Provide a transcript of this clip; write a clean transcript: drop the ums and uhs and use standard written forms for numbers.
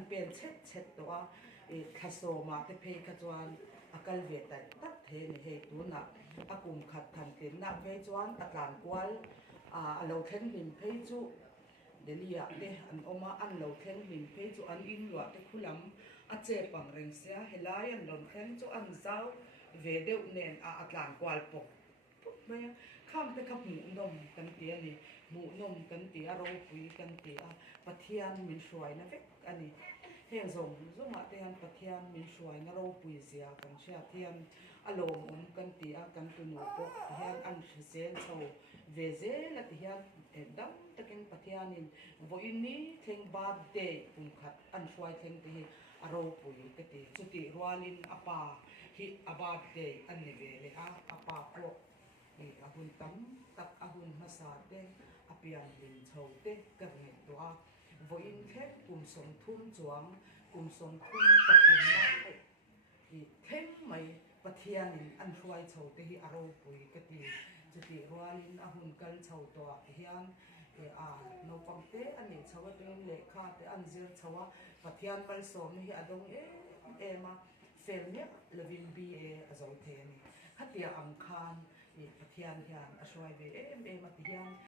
an pen chet to a khaso ma te phei kha chuan akal ve tai tak the ni he tu na akum khat than ke na ve chuan atlan kwal a lo thlen lim phei chu delia te an oma an lo thlen lim phei chu an in lua te khulam a che pang reng sia helai an lon thlen chu an zau ve deuh nen a atlan kwal pok mày kham te khap mu nom kan ti ani mu nom kan ti a ro pui kan ti a pathian min hruai na vek ani he zong zuma te an pathian min hruai na ro pui zia kan sia thian alom kan ti a kan tu nu po hian an sen tho ve ze la ti hian dam takin pathian in voin ni theng ba de pum khat an hruai theng ti hi a ro pui ke ti chuti rualin apa hi aba de an ni ve le a apa po ahun tam tak ahun masate apian lin chote karne to a voin khet kum som thun chuang kum som thun pathum na i them mai pathianin an hruai chote hi aro pui kati chuti rualin ahun kal chho to hian no pangte ani chawa te le kha te an zir chawa pathian pal som hi adong ema felne levin bi azol the ni khatia am khan pathian hian a hruai ve em pathian